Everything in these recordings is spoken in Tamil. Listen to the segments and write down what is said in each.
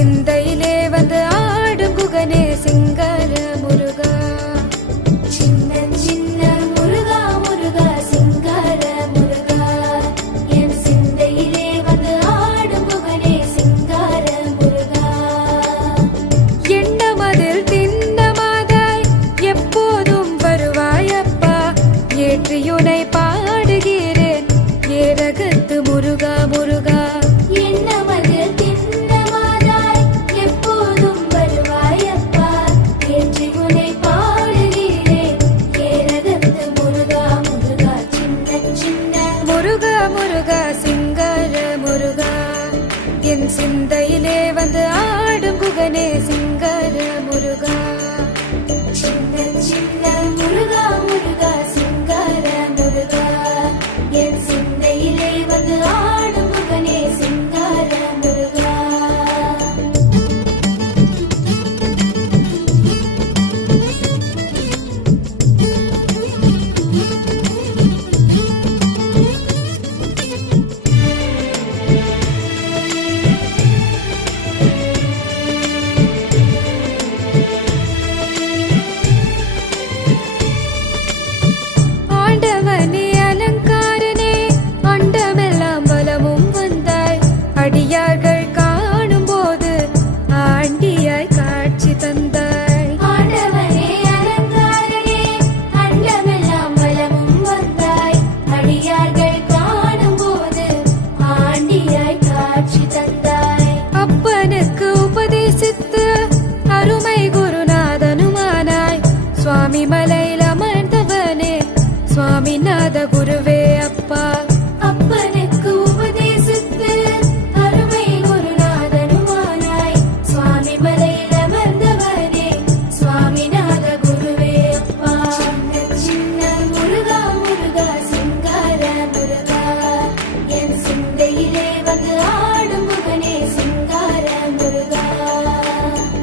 சிந்தையிலே வந்து ஆடும் குகனே சிங்கார முருகா. சின்ன சின்ன முருகா முருகா சிங்கார முருகா, என் சிந்தையிலே வந்து ஆடும் குகனே சிங்கார முருகா. எண்ணமதில் திண்ணமாதாய் எப்போதும் வருவாயப்பா, ஏற்றியுனை பாடுகிறேன் ஏரகத்து முருகா முருகா. என் சிந்தையிலே வந்து ஆடும் குகனே சிங்கார முருகா. சின்ன சின்ன முருகா முருகா சிங்கார முருகா, என் சிந்தையிலே வந்து ஆடும் குகனே சிங்கார முருகா. அடியார்கள் காணும் போது ஆண்டியாய் காட்சி தந்தாய். ஆண்டவனே அலங்காரனே அண்டமெல்லாம் வலமும் வந்தாய், அடியார்கள் காணும் போது ஆண்டியாய் காட்சி தந்தாய். அப்பனுக்கு உபதேசித்து அருமை குருநாதனுமானாய், சுவாமி மலையில் அமர்ந்தவனே சுவாமிநாத குருவே அப்பா. அப்பனுக்கு உபதேசித்து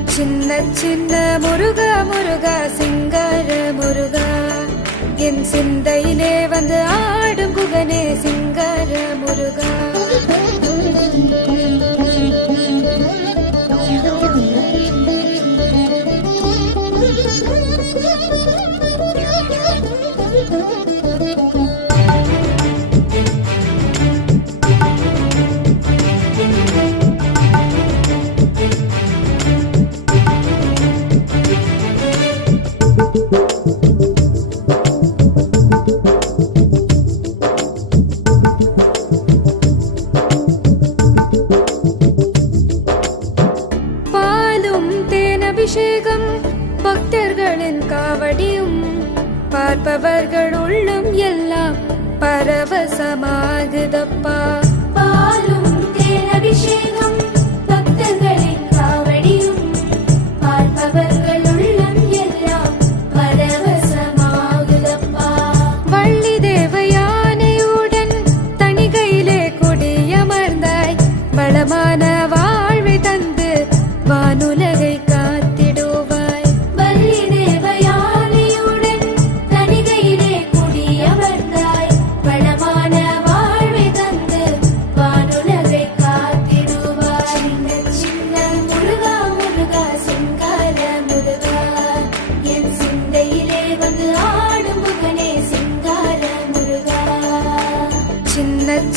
சின்ன சின்ன முருகா முருகா சிங்கார முருகா, என் சிந்தையிலே வந்து ஆடும் குகனே சிங்கார முருகா. அபிஷேகம் பக்தர்களின் காவடியும், பார்ப்பவர்கள் உள்ளம் எல்லாம் பரவசமாகுதப்பா. பாலும் தேன் அபிஷேகம் பக்தர்களின் காவடியும், பார்ப்பவர்கள் உள்ளம் எல்லாம் பரவசமாகுதப்பா. வள்ளி தேவயானையுடன் தணிகையிலே கொடியமர்ந்தாய், வளமான வாழ்வை தந்து வானுலகை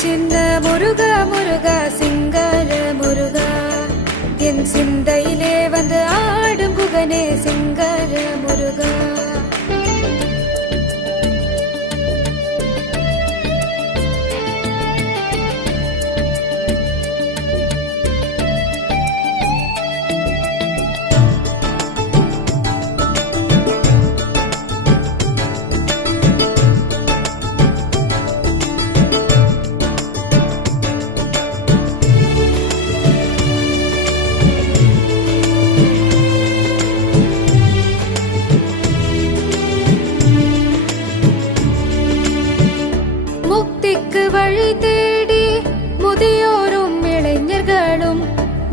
சின்ன முருகா முருகா சிங்கார முருகா, என் சிந்தையிலே வந்து ஆடும் குகனே சிங்கார முருகா. வழி தேடி முதியோரும் இளைஞர்களும்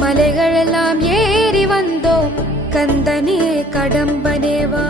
மலைகளெல்லாம் ஏறி வந்தோம், கந்தனே கடம்பனேவா.